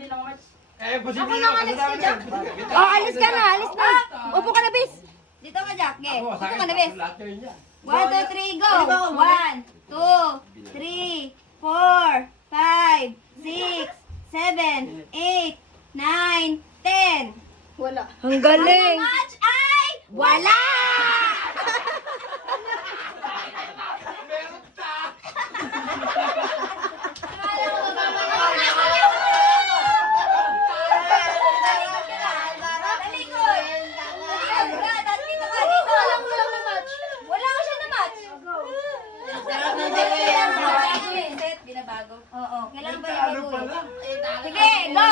hindi na match. Ako na nga next ka, Jack. Oh, alis ka na, alis na. Upo ka na, bis. Dito ka, Jack. Okay. Ako, Upo sa ka na, akin, bes. lahat yun niya. 1, 2, 3, go! 1, 2, 3, 4, 5, 6, 7, 8, 9, 10. Wala. Ang galing. Ang match ay wala! Binabago. Oo, kailangan ba yung sige, go!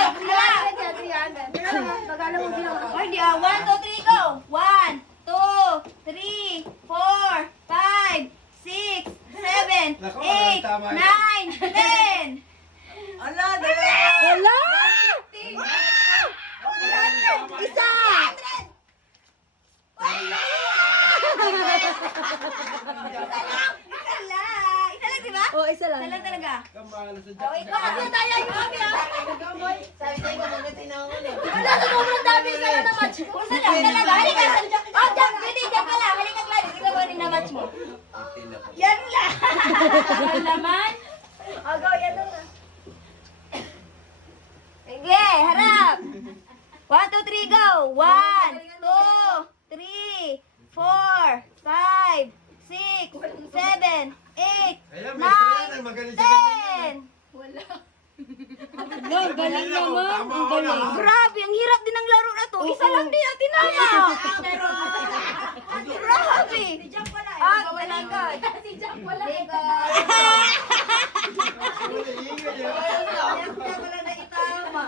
Or di, 1, 2, 3, go! 1, 2, 3, 4, 5, 6, 7, 8, 9, 10! Wala! Isa! Isa lang, di ba? Oh, isa lang. Isa lang talaga. Kamala sa Oh, Jack. ikaw, ako na tayo, ikaw, ha? Sabi tayo ko muna tinawag eh. Wala, sobrang dami isa lang na match ko. Isa lang talaga. Halika, oh, Jack, hindi, Jack ka lang. Halika, Gladys, ikaw mo rin na match mo. Yan lang. Yan naman. Oh, go, yan lang. Sige, harap. 1, 2, 3, go. 1, 2, 3, 4, 5, 6, 7, 8, 9, 10. Ang galing naman. Ang galing. Grabe, ang hirap din ng laro na to. Isa lang din ang tinama. Grabe. Si Jack wala. Ah, talikod. Si Jack wala. Wala na itama.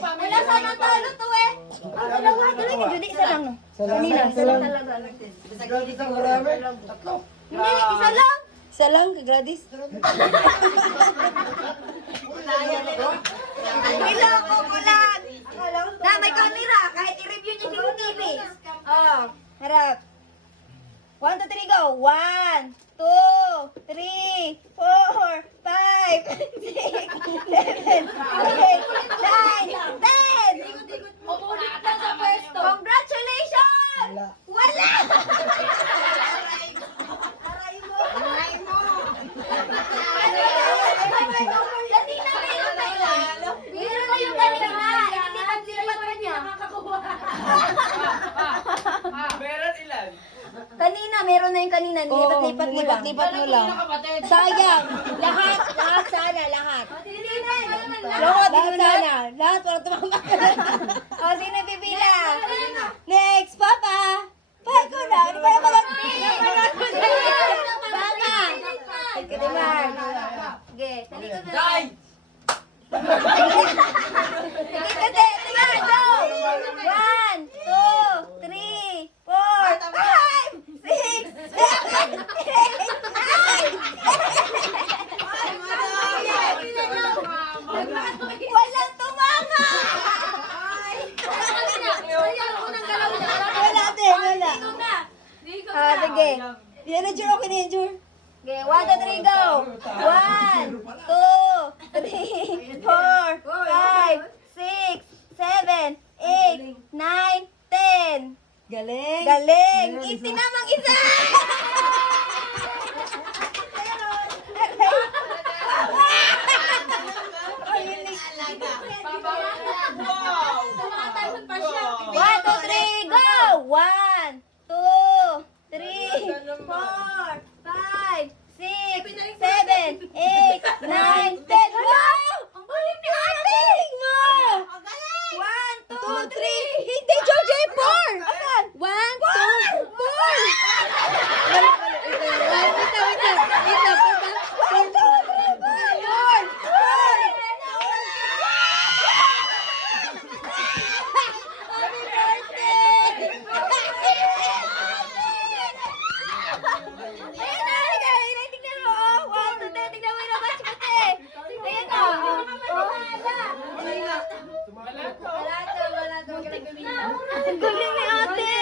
Wala sana talo to eh. Dalawa, dalawa. Judy, isa lang. Kanina, isa lang talaga. Grabe ka, marami. Tatlo. Hindi, isa lang. Isa lang, Gladys. Niloko ko lang. Na, may camera. Kahit i-review niyo sa TV. Oh, harap. 1, 2, 3, go. 1, 2, 3, 4, 5, 6, 7, 8, 9, 10. Umulit ka sa pwesto. Congratulations! Wala! Aray mo! Kanina meron na yun. Meron na yung kanina. Hindi nagsilipat ka niya. Meron ilan? Kanina, meron na yung kanina. Lipat-lipat mo lang. Lipat mo lang. Sayang. Lahat sana, lahat. Lahat Sana. Lahat para tumama ka na. O, sino bibilang? Next, Papa. Papa ko na. Ano ba yung mga Baka! Kadiman. Sige, talikod mo. Day! Sige, kade. Tingnan, go! 1, 2, 3, 4, 5, 6, 7, 8, 9, 10. Walang tumama! Wala din, wala. Ah, sige. Yan na, Jure. Okay na yan, Jure. Okay, 1, 2, 3, go! 1, 2, 3, 4, 5, 6, 7, 8, 9, 10. Galing. Galing! Itinamang isa! One, two, three, go! 1, 2, 3, 4, 5, 6, 7, 8, 9, 10. Wow! Ang galing ni ate! Mo! 1, 2, 3. Hindi, George, 4! Asan? 1, 2, 4! Wait Ang galing ni ate!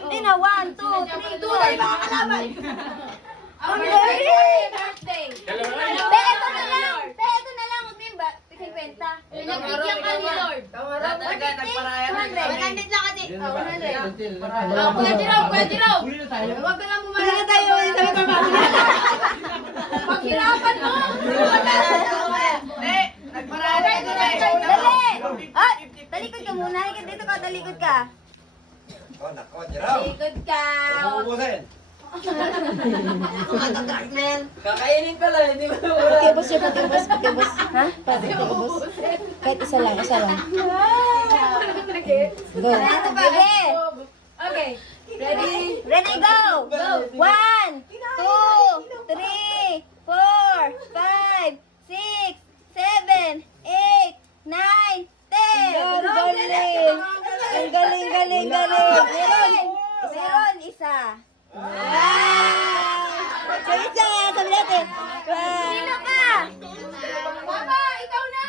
Hindi na, 1, 2, 3, 2. Ay, baka kalaban! Ang galing! Dalawa Te, ito na lang! Te, ito na lang! Huwag mo yung 50. Pinagbigyan ka ni Lord. Lahat talaga nagparaya na kami. 100 lang kasi. Oh, 100. Oh, Kuya Jerome, Kuya Jerome. Huli na tayo. Huwag ka lang Wala bumalik. na tayo ulit sa baba. Paghirapan mo. Hindi, nagparaya na kami. Dali! Ah, talikod ka muna. Halika dito ka, talikod ka. Oh, nako, Jerome. Talikod ka. Uubusin. Kakainin pala, hindi mo Patibos siya, patibos, patibos. Ha? Patibos. Kahit isa lang, isa lang. Go. Ito pa, eh. Okay. Ready? Ready, go! 1, 2, 3, 4, 5, 6, 7, 8, 9, 10. Ang galing! Ang galing, galing, galing! Meron isa. So, isa, sabi natin. Sino ka? Papa, ikaw na!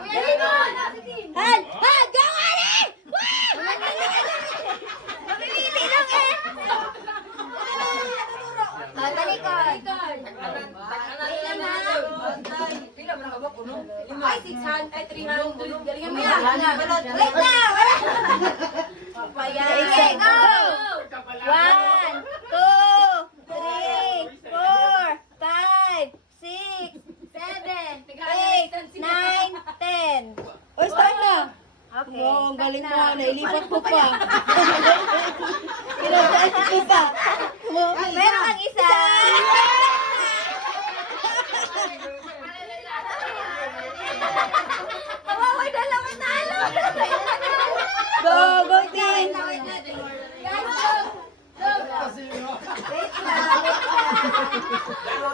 Kuya Limon! Han! Han! Go, Ali! Mamimili lang eh! Talikod. Wait lang ha. Ay, 600, ay 300. Galingan mo yan. Wait lang! Wala! Sige, go! 1, 2, 3, 4, 5, 6, 7, 8, 9, 10. Oy, start na. Okay. Wow, ang galing mo. start na. Nailipat ko pa. Isa. Meron kang isa. Kawaway na lang ang talo. Go, go, team. Wait lang, wait lang.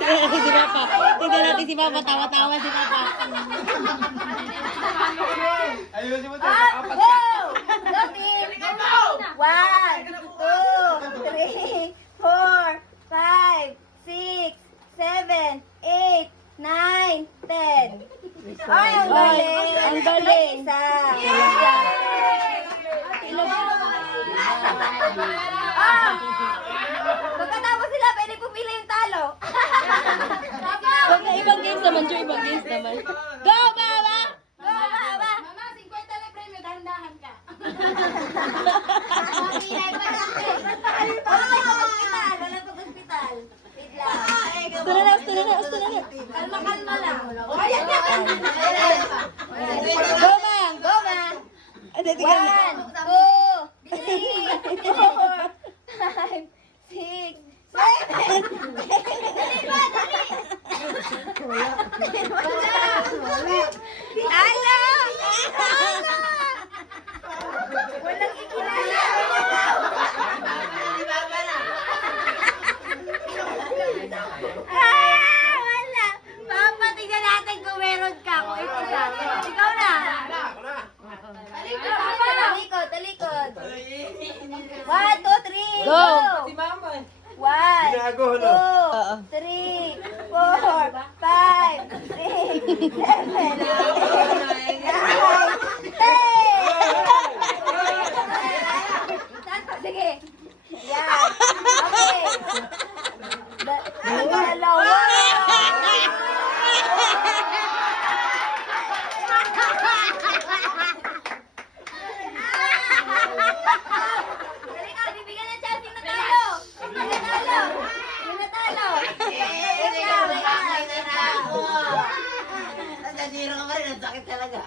Tingnan natin si Papa. Tingnan natin si Papa. Tawa-tawa si Papa. Ayusin mo tayo. Ah, go! Go, team. 1, 2, 3, 4, 5, 6, 7, 8, 9, 10. Ay, ang galing. Ang galing. May isa. Ah! Pagkatapos sila, pwede pumili yung talo. Huwag na ibang games naman, Joy. Ibang games naman. Go, Mama! Go, baba. Mama, 50 na premyo. Dahan-dahan ka. Pinay pa natin. Wala pag-hospital. Wala pag-hospital. Wait lang. Gusto na, gusto na, gusto na. Kalma-kalma lang. Go, Mang! Go, man. Hindi, tingnan mo. 1, 2, 3, 4, 5, 6, 7. Talo! Walang ikilala. Ah, wala. Papa, tignan natin kung meron ka. Kung ito sa akin. Ikaw na. Talikod, talikod. 1, 2, 3, Go. Si Mama. 1, Binago, ano? 2, 3, 4, 5, 6, 7, 8, 9, 10. Sige. Yan. Okay. Dalawa. Dali ka, bibigyan ng chance yung natalo. Yung natalo. Yung natalo. Wait lang, wait lang. Naniro ka pa rin, ang sakit talaga.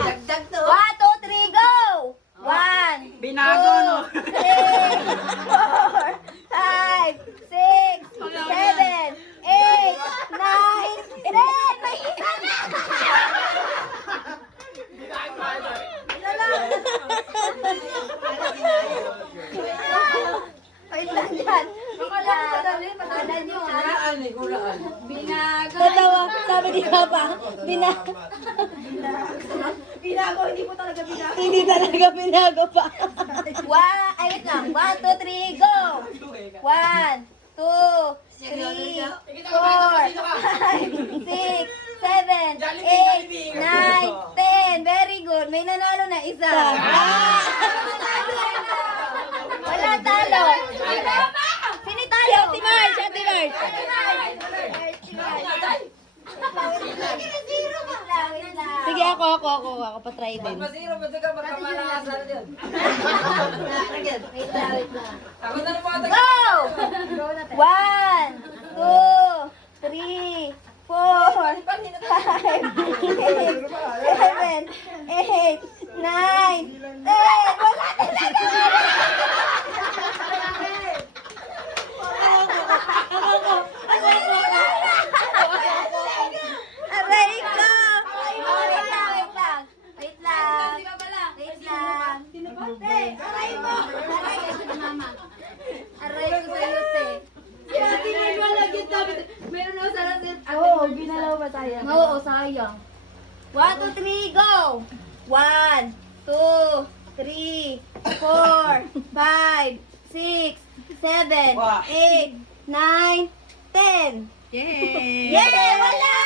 Dagdag to. 1, 2, 3, go! 1, Binago, no? 2, 3, 4, 5, 6, 7, 8, 9, 10. May isa na! Wait lang dyan. Pakalan nyo, ha? Binago. Tatawa, sabi ni Papa. Binago, hindi po talaga binago. Hindi talaga binago pa. Ay, wait lang. 1, 2, 3, go! 1, 2, 3, 4, 5, 6, 7, 8, 9, 10. Very good. May nanalo na isa. Wala talo. Sino Si talo? Ate Marge, Ate Marge. papatry din. Masiro, ba't ka magkamalakasan dyan? Wait lang, wait lang. Ako na naman ang Go! 1, 2, 3, 4, 5, 6, 7, 8, 9, 10. Wala Aray ko! Wait lang, wait lang. Wait lang. Wait lang. Aray mo! Aray ko sa'yo, te. Oo, ginalaw ba tayo? Oo, sayang. 1, 2, 3, go! 1, 2, 3, 4, 5, 6, 7, 8, 9, 10. Yay! Yay! Wala!